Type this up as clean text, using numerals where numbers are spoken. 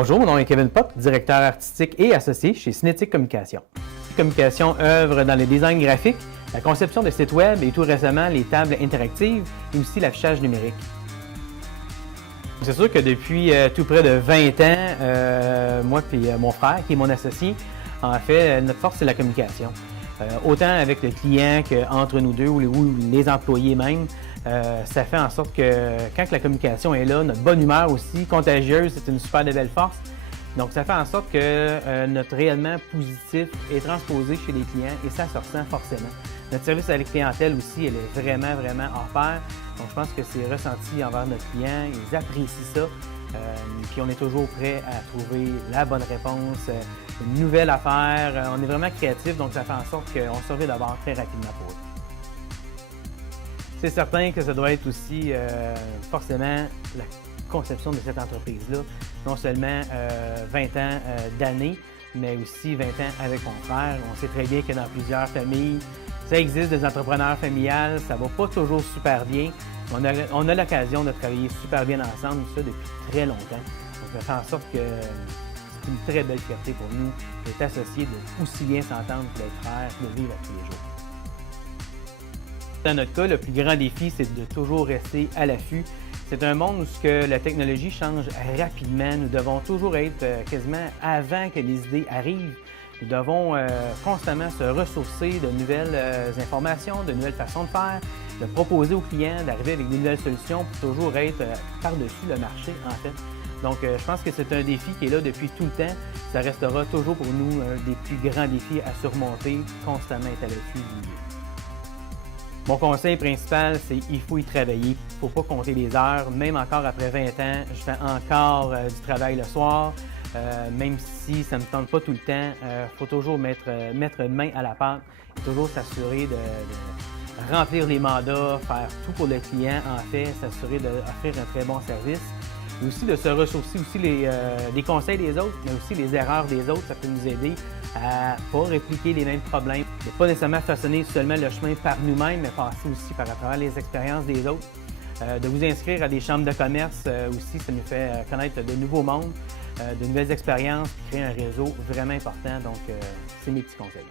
Bonjour, mon nom est Kevin Pop, directeur artistique et associé chez Cinétique Communication. Communication œuvre dans le design graphique, la conception de sites web et tout récemment les tables interactives et aussi l'affichage numérique. C'est sûr que depuis tout près de 20 ans, moi et mon frère, qui est mon associé, en fait, notre force c'est la communication. Autant avec le client qu'entre nous deux ou les employés même, ça fait en sorte que quand la communication est là, notre bonne humeur aussi, contagieuse, c'est une super belle force. Donc ça fait en sorte que notre rayonnement positif est transposé chez les clients et ça se ressent forcément. Notre service à la clientèle aussi, elle est vraiment hors pair. Donc je pense que c'est ressenti envers notre client, ils apprécient ça. Puis on est toujours prêt à trouver la bonne réponse, une nouvelle affaire. On est vraiment créatif, donc ça fait en sorte qu'on survit d'abord très rapidement pour eux. C'est certain que ça doit être aussi forcément la conception de cette entreprise-là. Non seulement 20 ans d'années, mais aussi 20 ans avec mon frère. On sait très bien que dans plusieurs familles, ça existe des entrepreneurs familiales, ça va pas toujours super bien. On a l'occasion de travailler super bien ensemble, ça depuis très longtemps. Donc ça fait en sorte que c'est une très belle fierté pour nous d'être associés, de aussi bien s'entendre que d'être frères, de vivre à tous les jours. Dans notre cas, le plus grand défi, c'est de toujours rester à l'affût. C'est un monde où la technologie change rapidement. Nous devons toujours être quasiment avant que les idées arrivent. Nous devons constamment se ressourcer de nouvelles informations, de nouvelles façons de faire, de proposer aux clients, d'arriver avec des nouvelles solutions pour toujours être par-dessus le marché, en fait. Donc, je pense que c'est un défi qui est là depuis tout le temps. Ça restera toujours pour nous un des plus grands défis à surmonter, constamment être à l'affût du milieu. Mon conseil principal, c'est qu'il faut y travailler. Il ne faut pas compter les heures. Même encore après 20 ans, je fais encore du travail le soir. Même si ça ne me tente pas tout le temps, il faut toujours mettre main à la pâte et toujours s'assurer de remplir les mandats, faire tout pour le client, en fait, s'assurer d'offrir un très bon service. Et aussi de se ressourcer aussi les conseils des autres, mais aussi les erreurs des autres. Ça peut nous aider à ne pas répliquer les mêmes problèmes, de ne pas nécessairement façonner seulement le chemin par nous-mêmes, mais passer aussi par à travers les expériences des autres. De vous inscrire à des chambres de commerce aussi, ça nous fait connaître de nouveaux mondes, de nouvelles expériences, créer un réseau vraiment important. Donc, c'est mes petits conseils.